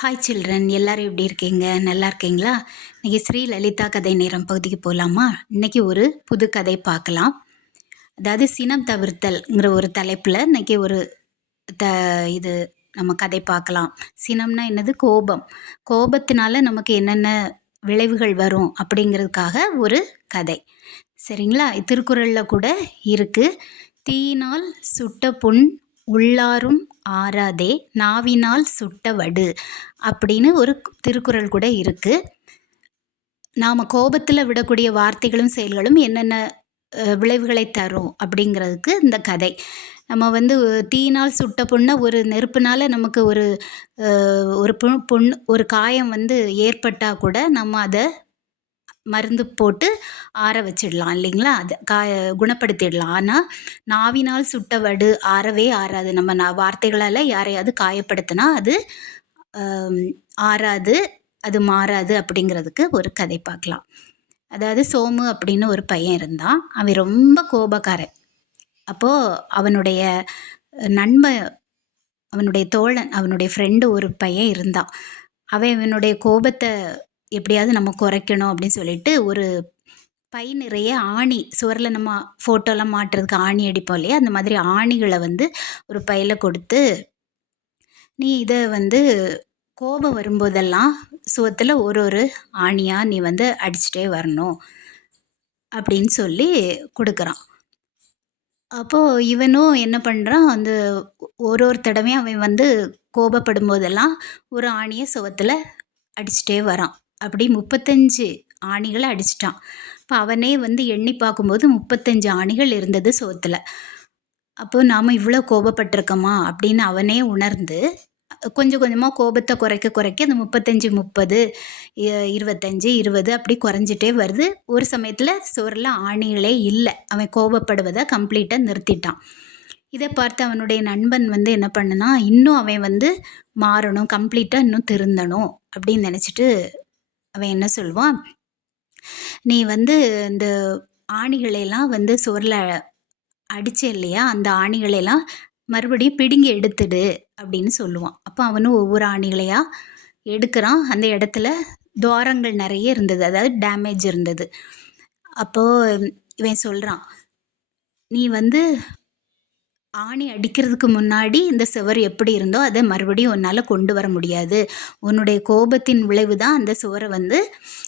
Hi children, எல்லாரும் எப்படி இருக்கீங்க? நல்லா இருக்கீங்களா? இன்னைக்கு ஸ்ரீ லலிதா கதை நேரம் பகுதிக்கு போகலாமா? இன்னைக்கு ஒரு புது கதை பார்க்கலாம். அதாவது சினம் தவிர்த்தல்ங்கிற ஒரு தலைப்பில் இன்னைக்கு ஒரு த இது நம்ம கதை பார்க்கலாம். சினம்னா என்னது? கோபம். கோபத்தினால நமக்கு என்னென்ன விளைவுகள் வரும் அப்படிங்கிறதுக்காக ஒரு கதை. சரிங்களா? திருக்குறளில் கூட இருக்கு. தீயினால் சுட்ட புண் உள்ளாரும் ஆறாதே நாவினால் சுட்ட வடு அப்படின்னு ஒரு திருக்குறள் கூட இருக்கு. நாம் கோபத்தில் விடக்கூடிய வார்த்தைகளும் செயல்களும் என்னென்ன விளைவுகளை தரும் அப்படிங்கிறதுக்கு இந்த கதை. நம்ம தீயினால் சுட்ட புண்ணை ஒரு நெருப்புனால நமக்கு ஒரு புண் ஒரு காயம் ஏற்பட்டால் கூட நம்ம அதை மருந்து போட்டு ஆற வச்சிடலாம் இல்லைங்களா? அது குணப்படுத்திடலாம். ஆனால் நாவினால் சுட்ட வடு ஆறவே ஆறாது. நம்ம வார்த்தைகளால் யாரையாவது காயப்படுத்தினா அது ஆறாது, அது மாறாது அப்படிங்கிறதுக்கு ஒரு கதை பார்க்கலாம். அதாவது சோமு அப்படின்னு ஒரு பையன் இருந்தான். அவன் ரொம்ப கோபக்காரன். அப்போது அவனுடைய நண்பன், அவனுடைய தோழன், அவனுடைய ஃப்ரெண்டு ஒரு பையன் இருந்தான். அவனுடைய கோபத்தை எப்படியாவது நம்ம குறைக்கணும் அப்படின்னு சொல்லிட்டு ஒரு பை நிறைய ஆணி, சுவரில் நம்ம ஃபோட்டோலாம் மாட்டுறதுக்கு ஆணி அடிப்போம் இல்லையா? அந்த மாதிரி ஆணிகளை ஒரு பையில் கொடுத்து, நீ இதை கோபம் வரும்போதெல்லாம் சுவத்தில் ஒரு ஆணியாக நீ அடிச்சுட்டே வரணும் அப்படின்னு சொல்லி கொடுக்குறான். அப்போது இவனும் என்ன பண்ணுறான், ஒரு தடவையும் அவன் கோபப்படும் போதெல்லாம் ஒரு ஆணியை சுவத்தில் அடிச்சுட்டே வரான். அப்படி 35 ஆணிகளை அடிச்சிட்டான். இப்போ அவனே எண்ணி பார்க்கும்போது 35 ஆணிகள் இருந்தது சுவத்தில். அப்போது நாம் இவ்வளோ கோபப்பட்டிருக்கோமா அப்படின்னு அவனே உணர்ந்து கொஞ்சம் கொஞ்சமாக கோபத்தை குறைக்க அந்த 35 30 25 20 அப்படி குறைஞ்சிட்டே வருது. ஒரு சமயத்தில் சுவரில் ஆணிகளே இல்லை. அவன் கோபப்படுவதை கம்ப்ளீட்டாக நிறுத்திட்டான். இதை பார்த்து அவனுடைய நண்பன் என்ன பண்ணுனா, இன்னும் அவன் மாறணும், கம்ப்ளீட்டாக இன்னும் திருந்தணும் அப்படின்னு நினச்சிட்டு அவன் என்ன சொல்லுவான், நீ இந்த ஆணிகளையெல்லாம் சுவரில் அடிச்ச இல்லையா, அந்த ஆணிகளையெல்லாம் மறுபடியும் பிடுங்கி எடுத்துடு அப்படின்னு சொல்லுவான். அப்போ அவனும் ஒவ்வொரு ஆணிகளையாக எடுக்கிறான். அந்த இடத்துல துவாரங்கள் நிறைய இருந்தது, அதாவது டேமேஜ் இருந்தது. அப்போது இவன் சொல்கிறான், நீ ஆணி அடிக்கிறதுக்கு முன்னாடி இந்த சுவர் எப்படி இருந்தோ அதை மறுபடியும் உன்னால் கொண்டு வர முடியாது. உன்னுடைய கோபத்தின் விளைவு தான் அந்த சுவரை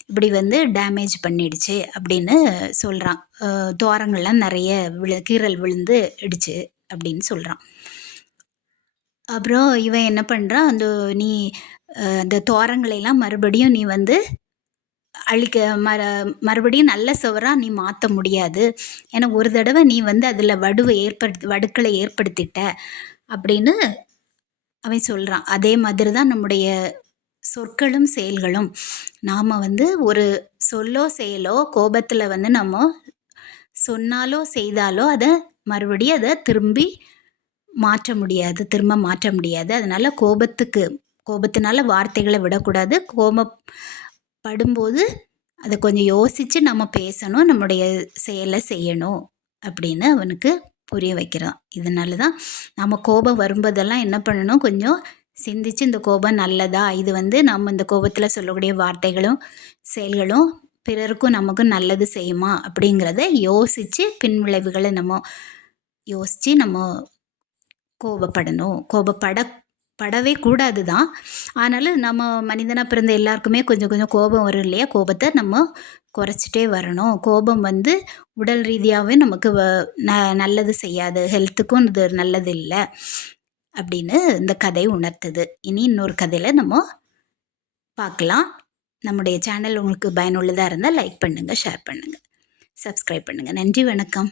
இப்படி டேமேஜ் பண்ணிடுச்சு அப்படின்னு சொல்கிறான். துவாரங்கள்லாம் நிறைய கீறல் விழுந்து இடிச்சு அப்படின்னு சொல்கிறான். அப்புறம் இவன் என்ன பண்ணுறான், நீ அந்த துவாரங்களையெல்லாம் மறுபடியும் நீ அழிக்க மறுபடியும் நல்ல சுவராக நீ மாற்ற முடியாது. ஏன்னா ஒரு தடவை நீ அதில் வடுக்களை ஏற்படுத்திட்ட அப்படின்னு அவன் சொல்கிறான். அதே மாதிரி தான் நம்முடைய சொற்களும் செயல்களும். நாம் ஒரு சொல்லோ செயலோ கோபத்தில் நம்ம சொன்னாலோ செய்தாலோ அதை மறுபடியும் அதை திரும்ப மாற்ற முடியாது. அதனால் கோபத்தினால வார்த்தைகளை விடக்கூடாது. கோபப்படும்போது அதை கொஞ்சம் யோசித்து நம்ம பேசணும், நம்முடைய செயலை செய்யணும் அப்படின்னு அவனுக்கு புரிய வைக்கிறான். இதனால தான் நம்ம கோபம் வரும்போதெல்லாம் என்ன பண்ணணும், கொஞ்சம் சிந்திச்சு இந்த கோபம் நல்லதா, இது நம்ம இந்த கோபத்தில் சொல்லக்கூடிய வார்த்தைகளும் செயல்களும் பிறருக்கும் நமக்கும் நல்லது செய்யுமா அப்படிங்கிறத யோசித்து பின்விளைவுகளை நம்ம யோசித்து நம்ம கோபப்படணும். படவே கூடாது தான். ஆனாலும் நம்ம மனிதனாக பிறந்த எல்லாருக்குமே கொஞ்சம் கொஞ்சம் கோபம் வரும் இல்லையா? கோபத்தை நம்ம குறைச்சிட்டே வரணும். கோபம் உடல் ரீதியாகவே நமக்கு நல்லது செய்யாது, ஹெல்த்துக்கும் இது நல்லது இல்லை அப்படின்னு இந்த கதை உணர்த்துது. இனி இன்னொரு கதையில் நம்ம பார்க்கலாம். நம்முடைய சேனல் உங்களுக்கு பயனுள்ளதாக இருந்தால் லைக் பண்ணுங்கள், ஷேர் பண்ணுங்கள், சப்ஸ்கிரைப் பண்ணுங்கள். நன்றி, வணக்கம்.